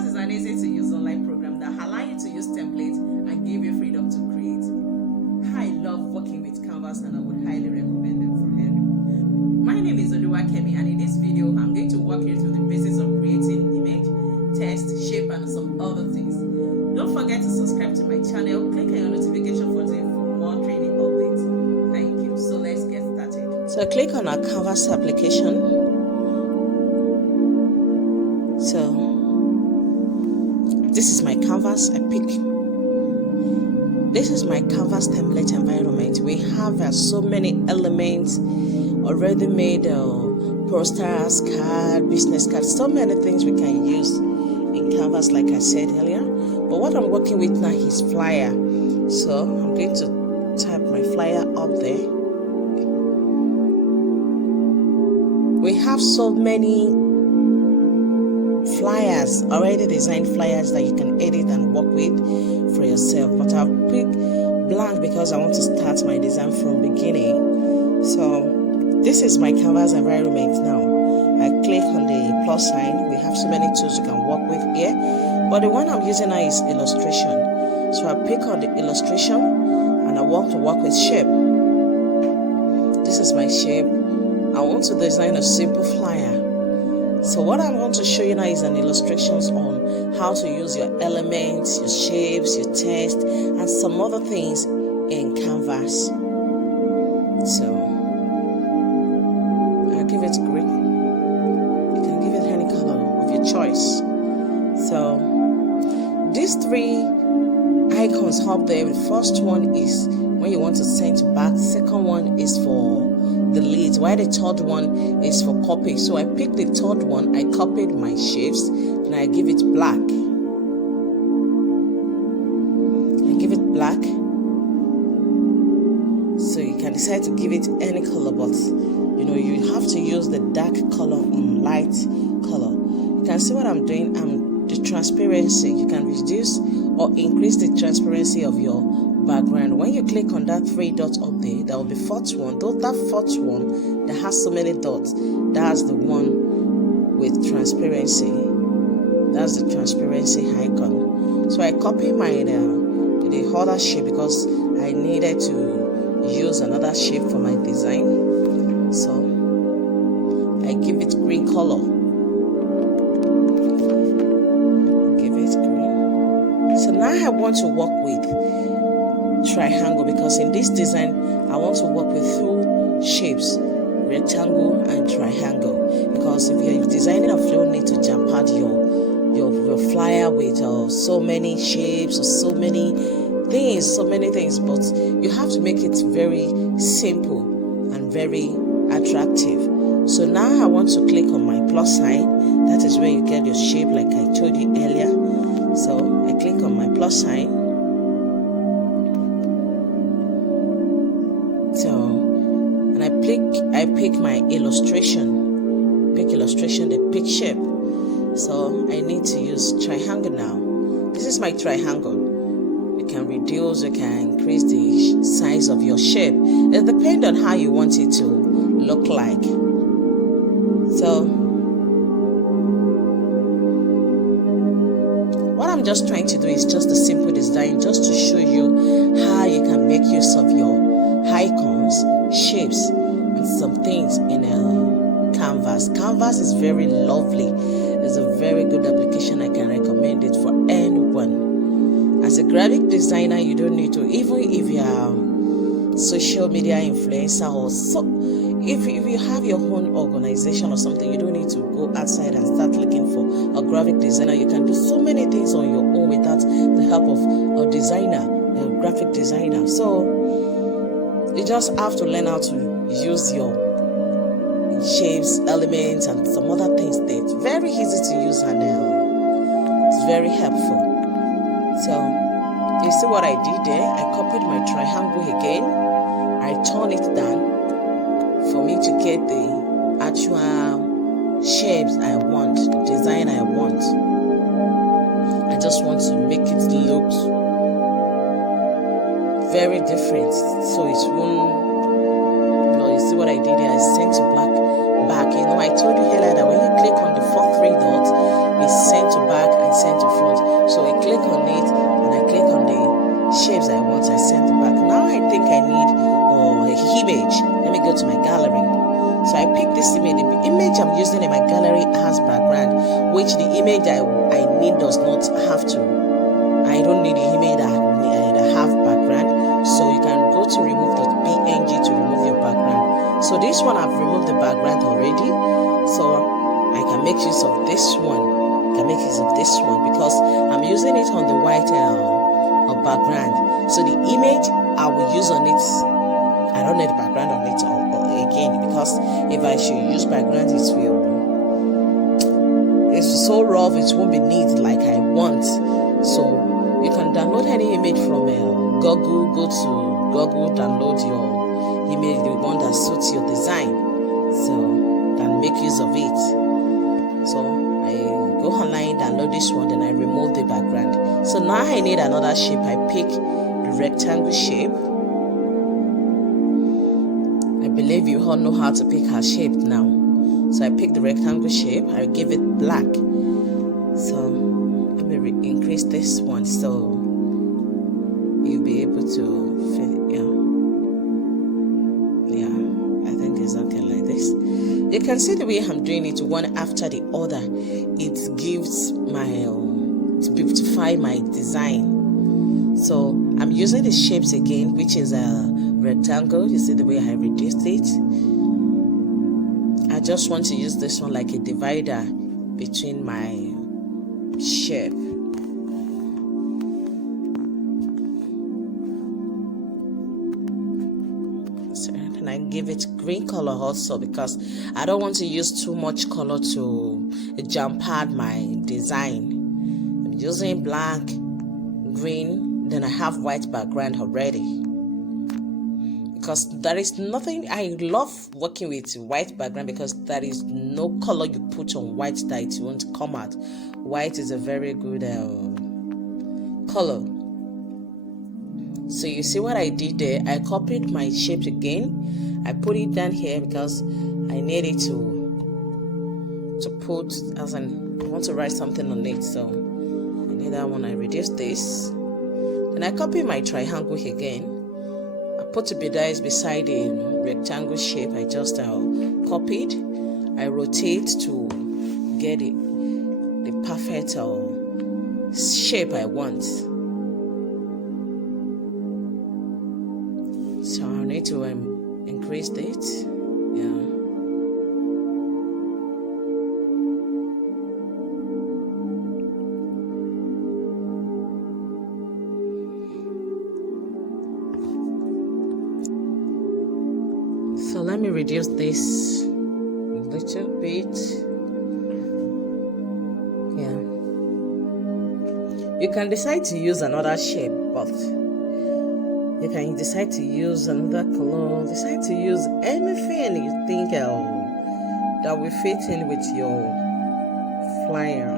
Canvas is an easy to use online program that allows you to use templates and give you freedom to create. I love working with Canvas and I would highly recommend them for anyone. My name is Oluwakemi, and in this video I'm going to walk you through the basics of creating image, text, shape and some other things. Don't forget to subscribe to my channel, click on your notification button for more training updates. Thank you. So let's get started. So click on our Canvas application. So this is my Canvas. This is my Canvas template environment. We have so many elements already made, posters, card, business cards, so many things we can use in Canvas, like I said earlier. But what I'm working with now is flyer. So I'm going to type my flyer up there. We have so many flyers, already designed flyers that you can edit and work with for yourself, but I'll pick blank because I want to start my design from beginning. So this is my Canvas environment now. I click on the plus sign. We have so many tools you can work with here, but the one I'm using now is illustration. So I pick on the illustration and I want to work with shape. This is my shape. I want to design a simple flyer. So what I want to show you now is an illustrations on how to use your elements, your shapes, your text, and some other things in Canvas. So I'll give it green. You can give it any color of your choice. So these three icons up there, the first one is when you want to send back, the second one is for delete, while the third one is for copy. So I picked the third one, I copied my shapes and I give it black. I give it black. So you can decide to give it any color, but you have to use the dark color on light color. You can see what I'm doing. The transparency, you can reduce or increase the transparency of your background. When you click on that three dots up there, there will be fourth one. That fourth one that has so many dots, that's the one with transparency. That's the transparency icon. So I copy my the other shape because I needed to use another shape for my design. So I give it green color. Give it green. So now I want to work with triangle, because in this design I want to work with two shapes, rectangle and triangle, because if you're designing a flow, you need to jump out your flyer with so many shapes or so many things, but you have to make it very simple and very attractive. So now I want to click on my plus sign. That is where you get your shape, like I told you earlier. So I click on my plus sign. I pick my illustration. Pick illustration, then pick shape. So I need to use triangle now. This is my triangle. You can reduce, you can increase the size of your shape. It depends on how you want it to look like. So what I'm just trying to do is just a simple design, just to show you how you can make use of your icons, shapes, and some things in Canvas. Canvas is very lovely. It's a very good application. I can recommend it for anyone. As a graphic designer, you don't need to, even if you are social media influencer or so, if you have your own organization or something, you don't need to go outside and start looking for a graphic designer. You can do so many things on your own without the help of a designer, a graphic designer. So you just have to learn how to use your shapes, elements, and some other things there. It's very easy to use and it's very helpful. So you see what I did there? I copied my triangle again. I turn it down for me to get the actual shapes I want, the design I want. I just want to make it look very different, so it won't. You see what I did here? I sent to black back. I told you earlier that when you click on the three dots, it's sent to back and send to front. So I click on it and I click on the shapes I want, I send to back. Now I think I need an image. Let me go to my gallery. So I pick this image. The image I'm using in my gallery has background, which the image I need does not have to. I don't need the image that have background. So you can go to remove.png to remove your background. So this one I've removed the background already. So I can make use of this one. Because I'm using it on the white background. So the image I will use on it, I don't need the background on it or again, because if I should use background, it's so rough, it won't be neat like I want. So you can download any image from Google. Go to Google, download your image, the one that suits your design, so you can make use of it. So I go online, download this one, then I remove the background. So now I need another shape. I pick the rectangle shape. I believe you all know how to pick her shape now. So I pick the rectangle shape. I give it black. So let me increase this one so you'll be able to fit. I think it's okay like this. You can see the way I'm doing it one after the other. It gives my to beautify my design. So I'm using the shapes again, which is a rectangle. You see the way I reduced it. I just want to use this one like a divider between my shape. So, and I give it green color also because I don't want to use too much color to jump out my design. I'm using black, green, then I have white background already. Because there is nothing, I love working with white background because there is no color you put on white that it won't come out. White is a very good color. So you see what I did there? I copied my shape again. I put it down here because I needed to put, as I want to write something on it. So I need that one. I reduce this. And I copy my triangle again. Put the dice beside the rectangle shape I just copied. I rotate to get the perfect shape I want. So I need to increase it. So let me reduce this a little bit. You can decide to use another shape, but you can decide to use another color, decide to use anything you think that will fit in with your flyer.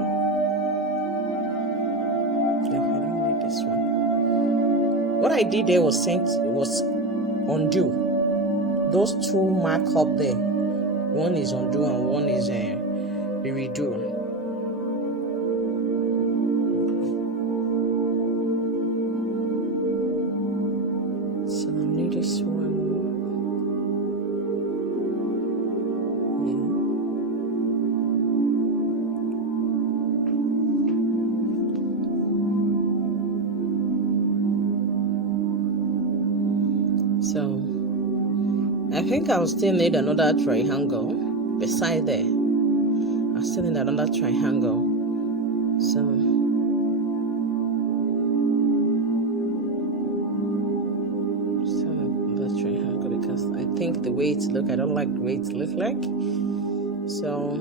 No, I don't need this one. What I did there was undo. Those two mark up there. One is undo and one is redo. So I need this one. So I think I'll still need another triangle beside there. I'll still need another triangle. So another triangle because I think the way it looks, I don't like the way it looks like. So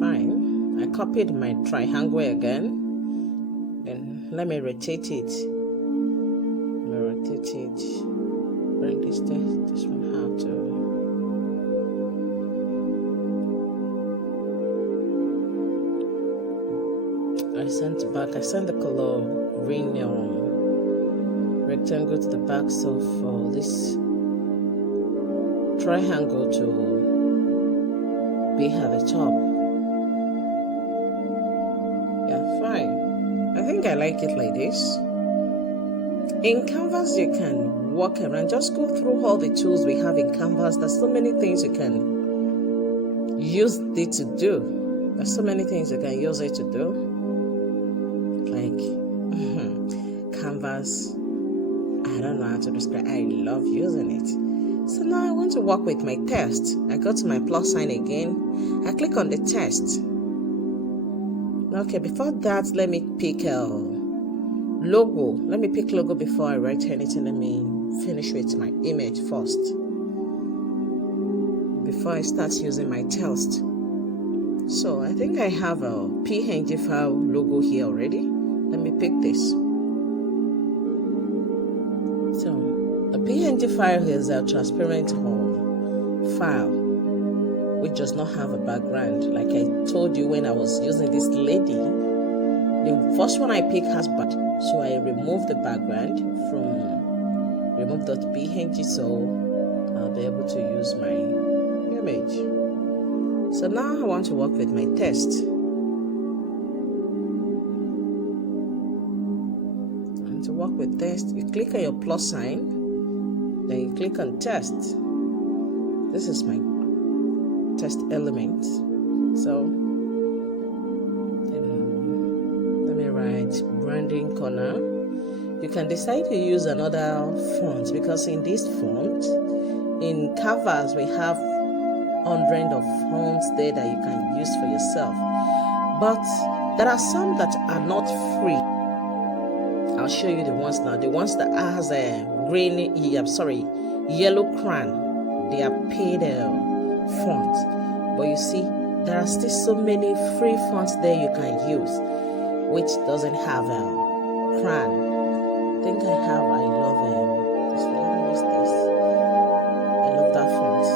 fine. I copied my triangle again. Then let me rotate it. Bring this one out to I sent the color green rectangle to the back, so for this triangle to be at the top. think I like it like this. In Canvas, you can walk around, just go through all the tools we have in Canvas. There's so many things you can use it to do. There's so many things you can use it to do. Like Canvas, I don't know how to describe. I love using it. So now I want to work with my text. I go to my plus sign again. I click on the text. Okay, before that, let me pick a logo. Let me pick logo before I write anything. Let me finish with my image first before I start using my text. So I think I have a PNG file logo here already. Let me pick this. So a PNG file is a transparent file which does not have a background. Like I told you when I was using this lady, the first one I picked has background, so I remove the background from remove.png, so I'll be able to use my image. So now I want to work with my text. And to work with text, you click on your plus sign, then you click on text. This is my text element. So let me write branding corner. You can decide to use another font, because in this font, in Canvas, we have hundreds of fonts there that you can use for yourself. But there are some that are not free. I'll show you the ones now. The ones that has a yellow crown, they are paid fonts. But you see, there are still so many free fonts there you can use, which doesn't have a crown. I love this one. What's this? I love that font.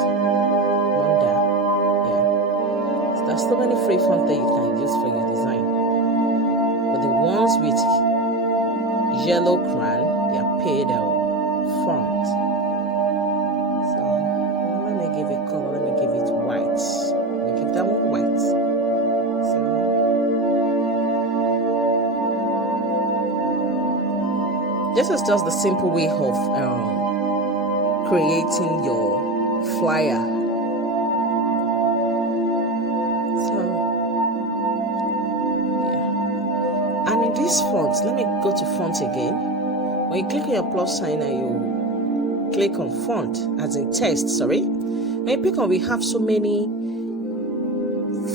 Wonder. Yeah. So there's so many free fonts that you can use for your design. But the ones with yellow crown, they are paid font. So let me give it color. Let me give it white. Let me give that one white. So this is just the simple way of creating your flyer. So yeah, and in this font, let me go to font again. When you click on your plus sign and you click on font, as in text, when you pick on, we have so many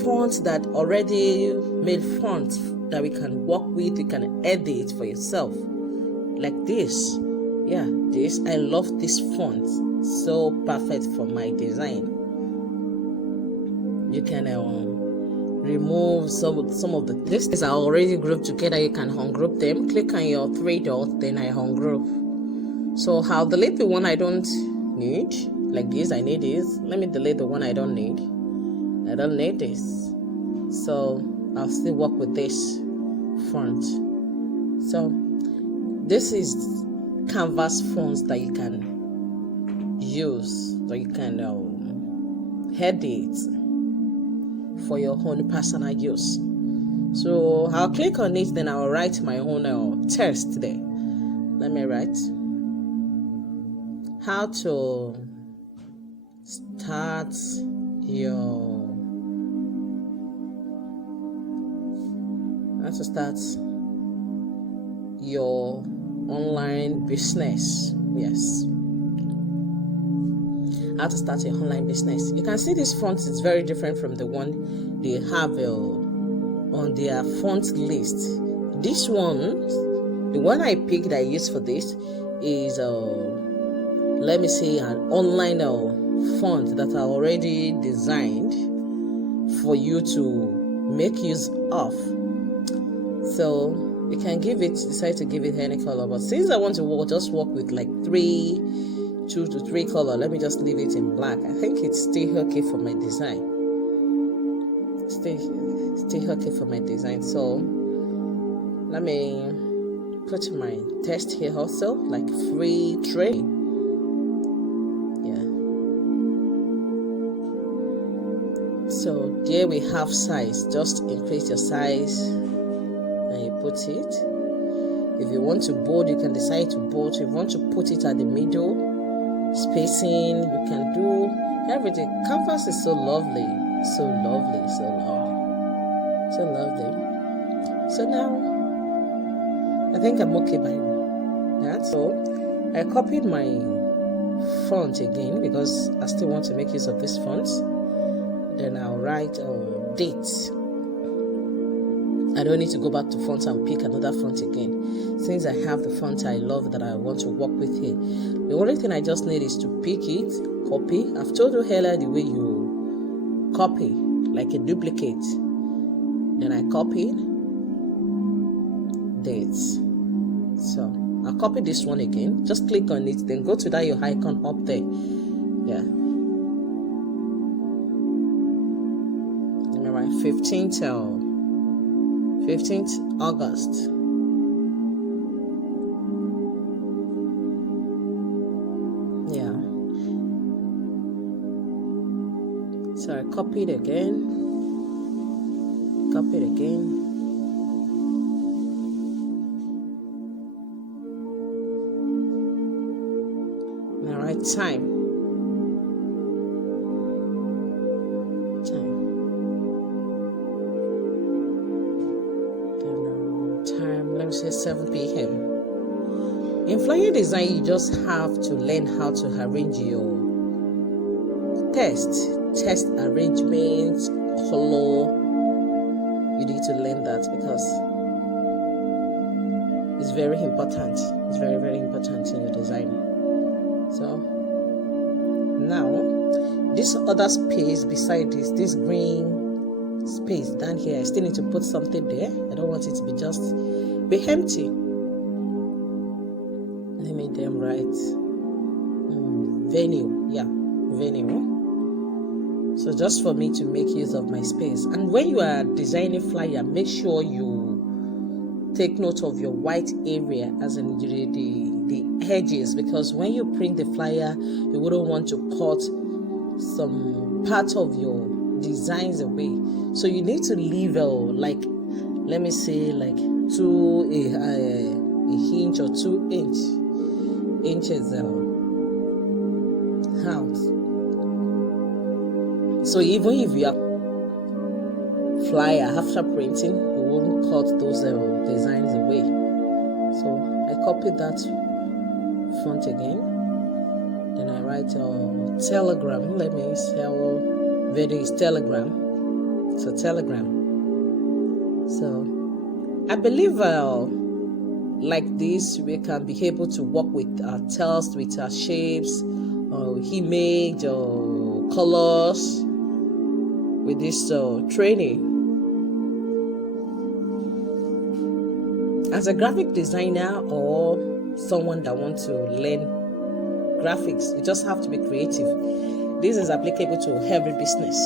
fonts that already made fonts that we can work with. You can edit for yourself. Like this. Yeah, this. I love this font. So perfect for my design. You can remove some of the lists are already grouped together. You can ungroup them. Click on your three dots, then I ungroup. So I'll delete the one I don't need. Like this, I need this. Let me delete the one I don't need. I don't need this. So I'll still work with this font. So this is Canvas fonts that you can use, so you can edit for your own personal use. So I'll click on it, then I'll write my own text there. Let me write how to start your online business. Yes, how to start your online business. You can see this font is very different from the one they have on their font list. This one, the one I picked I use for this is let me say an online font that are already designed for you to make use of. So you can decide to give it any color, but since I want to just work with like 2 to 3 color, let me just leave it in black. I think it's still okay for my design. Still okay for my design. So let me put my text here also, like free trade. Yeah. So here we have size. Just increase your size and you put it. If you want to bold, you can decide to bold. If you want to put it at the middle, spacing, you can do everything. Canvas is so lovely, so lovely, so lovely, so lovely. So now I think I'm okay by that. So I copied my font again because I still want to make use of this font. Then I'll write date. I don't need to go back to font and pick another font again, since I have the font I love that I want to work with here. The only thing I just need is to pick it, copy. I've told you earlier the way you copy, like a duplicate. Then I copied dates. So I'll copy this one again. Just click on it, then go to that your icon up there. Yeah. Let me write 15th August. Yeah. So I copied again. Copied again. Now write time. Say 7 p.m. In flyer design, you just have to learn how to arrange your text arrangement, color. You need to learn that because it's very important. It's very, very important in your design. So now this other space beside this green space down here, I still need to put something there. I don't want it to be empty. Let me then write venue. Yeah, venue. So just for me to make use of my space. And when you are designing flyer, make sure you take note of your white area, as in the edges, because when you print the flyer, you wouldn't want to cut some part of your designs away. So you need to leave like, let me say, like a inch or 2 inches out. So even if you have flyer after printing, you won't cut those designs away. So I copied that font again. Then I write Telegram. Let me spell video is Telegram. So Telegram. So I believe like this, we can be able to work with our text, with our shapes, or image, or colors with this training. As a graphic designer or someone that wants to learn graphics, you just have to be creative. This is applicable to every business.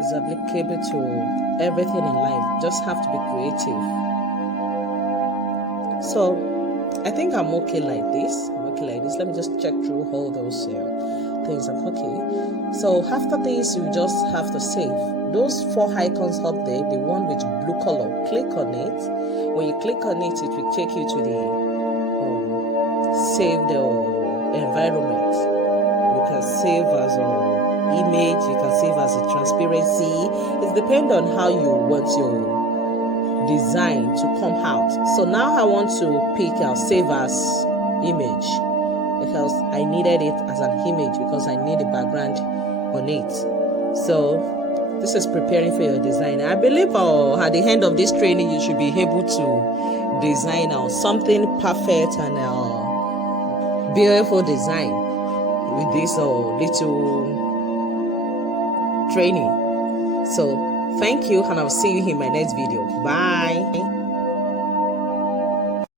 It's applicable to everything in life. Just have to be creative. So I think I'm okay like this. Let me just check through all those things. I'm okay. So after this, you just have to save those 4 icons up there, the one with blue color. Click on it. When you click on it, it will take you to the save the environment. You can save as image, you can save as a transparency. It depends on how you want your design to come out. So now I want to pick save as image, because I needed it as an image because I need a background on it. So this is preparing for your design. I believe at the end of this training, you should be able to design something perfect and beautiful design with this little training. So thank you, and I'll see you in my next video. Bye.